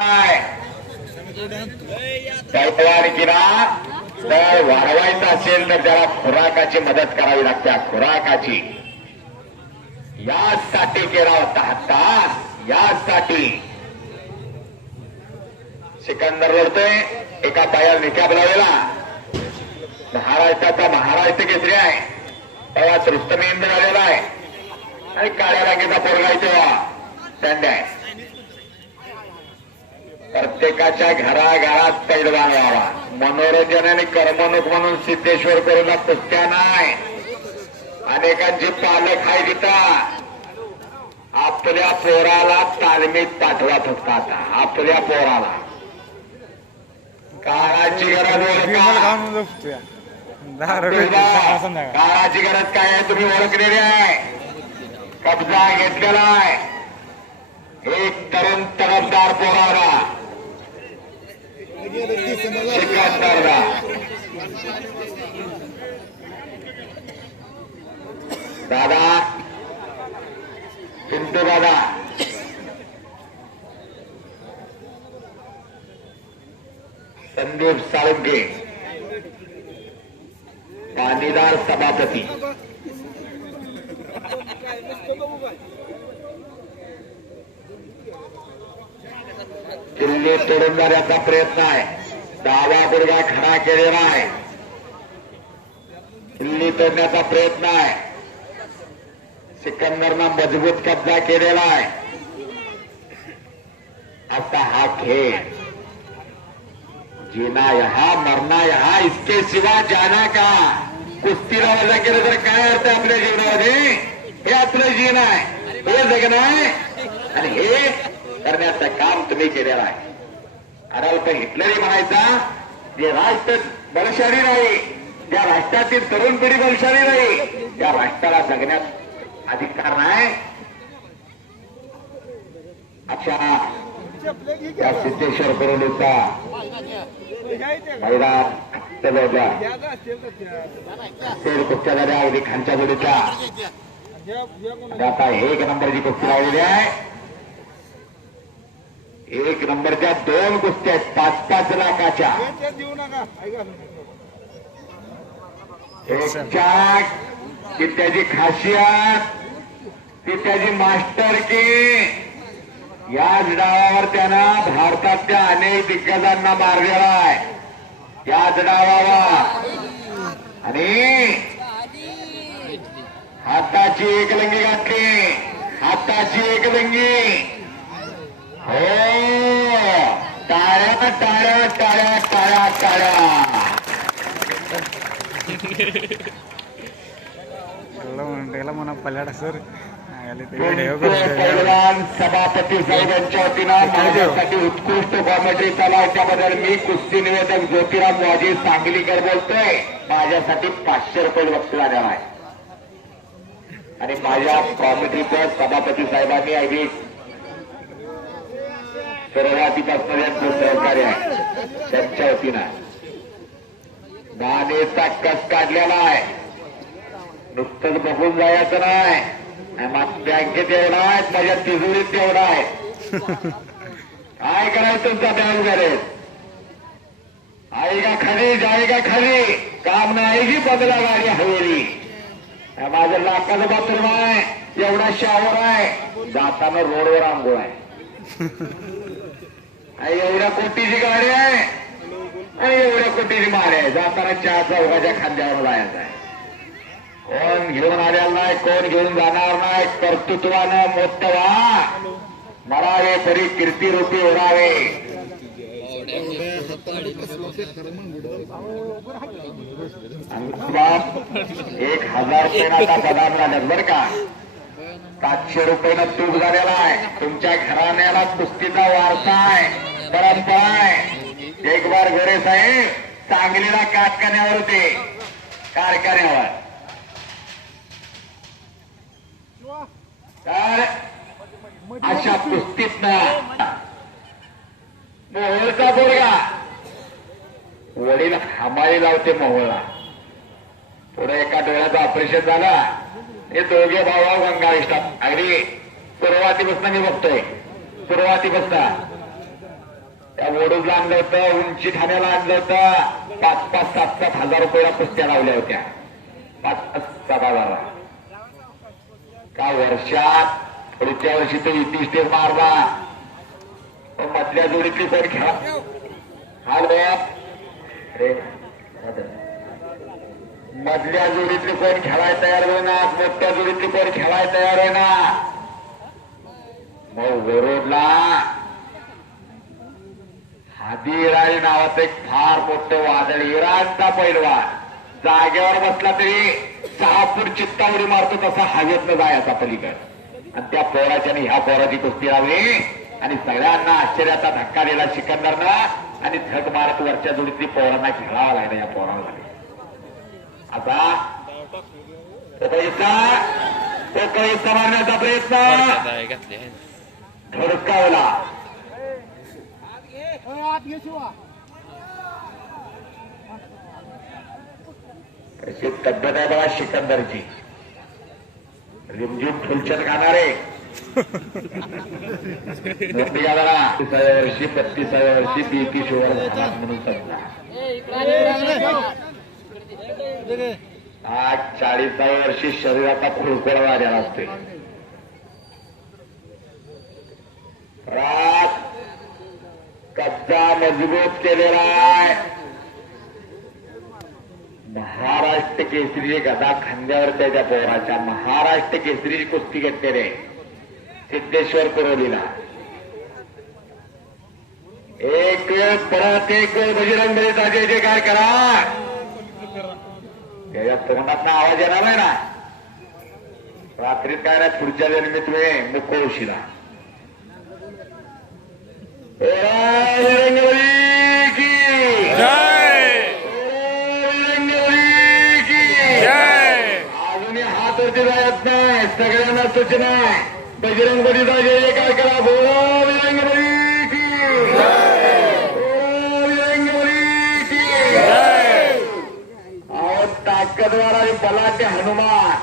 तर वाढवायचं असेल तर त्याला खुराकाची मदत करावी लागते. खुराकाची यासाठी केला होता तास, यासाठी सिकंदर लढतोय. एका पायावर निकाब लावलेला. महाराष्ट्राचा महाराष्ट्र केसरी आहे. तेव्हा रुस्तमेंद्र आलेला आहे आणि काळ्या रांगेचा पोरगा तेव्हा दंड आहे. प्रत्येकाच्या घराघरात पैलवान व्हावा. मनोरंजन आणि करमणूक म्हणून सिद्धेश्वर करूला कुस्त्या नाही. अनेकांची पालक आहे तिथं. आपल्या पोराला तालमीत पाठवत होतात. आपल्या पोराला काळाची गरज काळाची गरज काय आहे तुम्ही ओळखलेली आहे. कब्जा घेतलेला आहे. एक तरुण तरफदार पोराला सिकंदरला दादा पिंटू दादा संदीप साळुंके पाणीदार सभापती किल्ले तोडून जाण्याचा प्रयत्न आहे. डावा गुडघा खडा केलेला आहे. किल्ली तोडण्याचा प्रयत्न आहे. सिकंदरनं मजबूत कब्जा केलेला आहे. आता हा खेळ जीना यहा मरना यहा, इसके सिवा जाना का. कुस्तीला वजा केलं तर काय अर्थ आपल्या जीवनामध्ये. हे आपलं जीवन आहे, हे जगणं आहे आणि हे करण्याचं काम तुम्ही केलेलं आहे. अडल्फ हिटलरही म्हणायचा जे राष्ट्र बलशाली नाही, ज्या राष्ट्रातील तरुण पिढी बलशाली नाही, त्या राष्ट्राला जगण्यात अधिकार नाही. अशा या सिद्धेश्वर करोलीचा मैदान कुस्त्या झाल्या. अगदी खालच्या जोडीचा आता एक नंबरची कुस्ती लावलेली आहे. एक नंबरच्या दोन कुस्त्या आहेत 5-5 लाखाच्या. ती त्याची खासियत, ती त्याची मास्टर की. याच डावावर त्यानं भारतातल्या अनेक दिग्गजांना मारलेला आहे. याच डावावर आणि हाताची एकलंगी घातली. हाताची एकलंगी. हो, टाळ्या टाळ्या टाळ्या टाळ्या टाळ्या. म्हणा पल्लाडा सर पैलवान सभापती साहेबांच्या वतीनं माझ्यासाठी उत्कृष्ट कॉमेंट्री चालू त्याबद्दल मी कुस्ती निवेदक ज्योतिराम वाजी सांगलीकर बोलतोय. माझ्यासाठी 500 रुपये बक्षीस आलेला आहे आणि माझ्या कॉमेंट्रीचं सभापती साहेबांनी अगदी सुरुवातीपासून यांचं सहकार्य आहे. त्यांच्या वतीनं दानेचा कस काढलेला आहे. नुसतंच बघून जायचं नाही. बँकेत एवढा आहे, माझ्या तिजोरीत एवढा आहे. काय करायचं तुमचा बँक बॅलन्स. आएगा खाली जाएगा खाली, काम नाही आएगी बदला गाडी हवेली. माझं लाखाचं बाथरूम आहे, एवढा शावर आहे, जाताना रोडवर आंघोळ आहे. एवढ्या कोटीची गाडी आहे आणि एवढ्या कोटीची माल आहे. जाताना 4 चौघाच्या खांद्यावर जायचं आहे. कोण घेऊन आलेला नाही, कोण घेऊन जाणार नाही. कर्तृत्वानं मोठं व्हा. मरावे तरी कीर्तिरूपी उडावे. एक 1000 रुपयाचा पदार्थ झाल्यात बरं का. 700 रुपयानं तूप झालेला आहे. तुमच्या घराण्याला कुस्तीचा वारसा आहे, परंपरा आहे. एक बार गोरे साहेब सांगलीला कारखान्यावर होते. कारखान्यावर तर अशा कुस्तीतनं मोहोळचा पोरगा वडील हमाली लावते मोहोळला. पुढे एका डोळ्याचं ऑपरेशन झालं. हे दोघे भाऊ गंगा असतात. अगदी सुरुवातीपासून मी बघतोय. सुरुवातीपासून त्या वडूजला आणलं होतं, उंची ठाण्याला आणलं होतं. 5-5, 7-7 हजार रुपयाला कुस्त्या लावल्या होत्या. 5-5, 7 हजार. का वर्षात पुढच्या वर्षी तो इति स्टेप मारला. मधल्या जोडीतली कोण खेळा मधल्या जोडीतली कोण खेळायला तयार होईना. मोठ्या जोडीतली कोण खेळायला तयार होईना. मग वरोडला हादी इराणी नावाचं एक फार मोठं वादळ, इराणचा पैलवान जागेवर बसला तरी 6 फूट चित्तावरी मारतो तसा हवेतनं जायचा पलीकडे. आणि त्या पोराच्या ह्या पोराची कुस्ती लावली आणि सगळ्यांना आश्चर्याचा धक्का दिला सिकंदरनं. आणि धक मारत वरच्या जोडीतली पोरांना खेळावं लागलं या पोराला. आता तो पैसा मारण्याचा प्रयत्न धडकावला. कशी तब्येत आहे बघा सिकंदरची. रिमझिम फुलचंद खाणारे 30व्या वर्षी 35व्या वर्षी बीपी शुगर म्हणून समजा. आज 40व्या वर्षी शरीराचा खुळखुळा झालेला असतोय. रात कब्जा मजबूत केलेला आहे. महाराष्ट्र केसरी गदा खांद्यावर त्याच्या पोराच्या महाराष्ट्र केसरी कुस्ती घेतलेले सिद्धेश्वर पुरवलीला. एक वेळ परत एक वेळ बजरंग बलीचा जय जयकार करा. त्याच्या तोंडात आवाज येणार नाही ना. रात्रीत काय नाही, पुढच्या जन्मी तुम्ही मुकोशीला. अजूनही हात वरती जायत नाही. सगळ्यांना सूचना आहे, बजरंग बलीचा जय जयकार करा. बोला बजरंग बली की, बजरंग बली की. अहो ताकदवार आणि बलाढ्य हनुमान.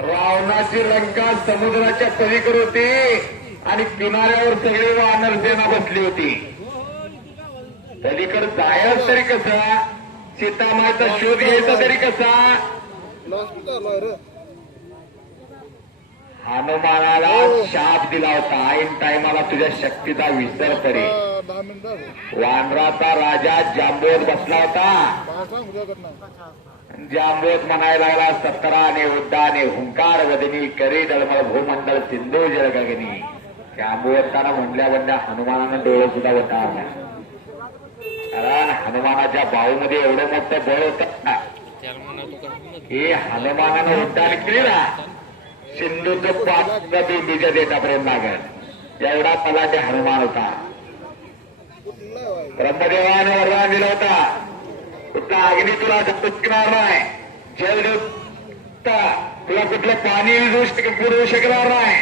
रावणाची लंका समुद्राच्या पलीकडे होती आणि किनाऱ्यावर सगळी वानर सेना बसली होती. पलीकडे जायच तरी कसा, सीतामाईचा शोध घ्यायचा तरी कसा. हनुमानाला शाप दिला होता, ऐन टायमाला तुझ्या शक्तीचा विसर पडे. वानराचा राजा जांबोत बसला होता. जांबोत म्हणायला लागला, 17ने उड्डाणे हुंकार वदनी करी दळमळ भूमंडळ सिंधू जळ गगनी. जांबोताना म्हणल्या हनुमानानं डोळे सुद्धा वटावला. कारण हनुमानाच्या बाहूमध्ये एवढं मोठं बळ होतं की हनुमानानं उड्डाण केली ना, सिंधूचं 5 बिंदूच्या देठापर्यंत लागत एवढा पलाटे हनुमान होता. ब्रह्मदेवानं वरदान दिलं होता, कुठला अग्नी तुला पुटणार नाही, जल तुला कुठलं पाणी पुरवू शकणार नाही.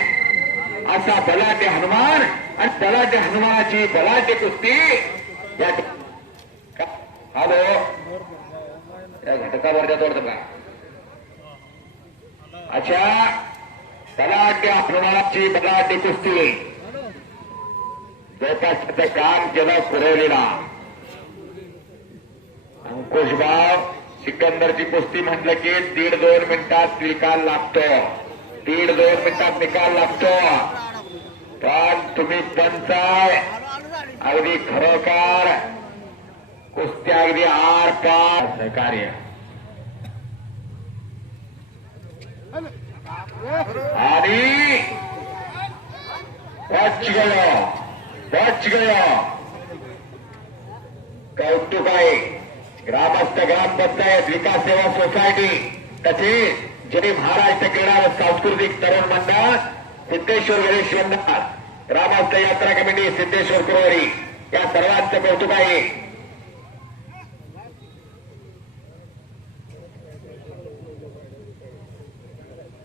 असा बलाटे हनुमान आणि बलाटे हनुमानाची बलाटे कुस्ती. हॅलो, या घटकावरच्या तोडत का? अच्छा, बलाटे हनुमानाची बलाटे कुस्ती जवळपास काम केलं पुरवलेला. अंकुशभाव सिकंदरची कुस्ती म्हटलं की 1.5-2 मिनिटात निकाल लागतो. 1.5-2 मिनिटात निकाल लागतो. पण तुम्ही पंचाय अगदी खरोखर कुस्त्या अगदी आर पार सहकार्य. आणि बच गयो कौतुक आहे. ग्रामस्थ ग्रामपंचायत विकास सेवा सोसायटी तसेच जय महाराष्ट्र क्रीडा व सांस्कृतिक तरुण मंडळ, सिद्धेश्वर गणेश मंडळ, ग्रामस्थ यात्रा कमिटी सिद्धेश्वर कुरवरी या सर्वांचं कौतुक आहे.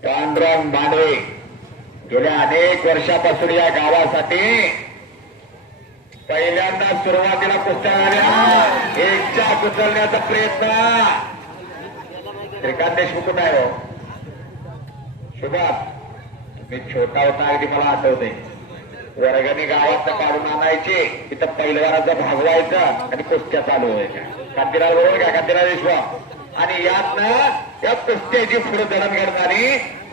पांडुरंग मांडवे गेल्या अनेक वर्षापासून या गावासाठी पहिल्यांदा सुरुवातीला कुस्त्या आल्या. एकच्या उचलण्याचा प्रयत्न श्रीकांत देशमुख नाही हो शुभा, मी छोटा होता अगदी मला आठवते. वर्गणी गावात काढून आणायचे इथं पहिलवानाचं भागवायचं आणि कुस्त्या चालू व्हायच्या. कांतीराव बरोबर का कांतीराव देशमुख आणि यातनं या कुस्त्याची पुढे जडणघडण झाली.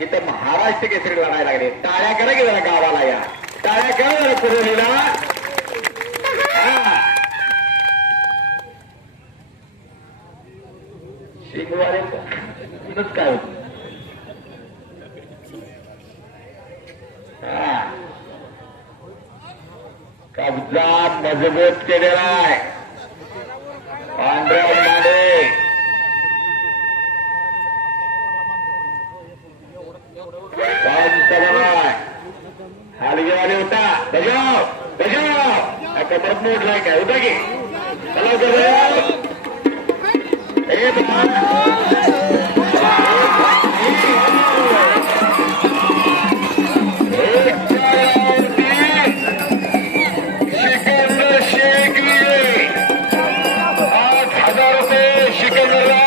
इथं महाराष्ट्र केसरी लढायला लागले. टाळ्या करा की जरा गावाला या टाळ्या करा जरा पुरवलीला. शिकवारे काय होत कब्जा मजबूत केलेला आहे. पांढऱ्या मांडे हालगेवाले होता बजाव बजाव कमरत मोडलाय काय होता की चला $8,000 सिकंदरला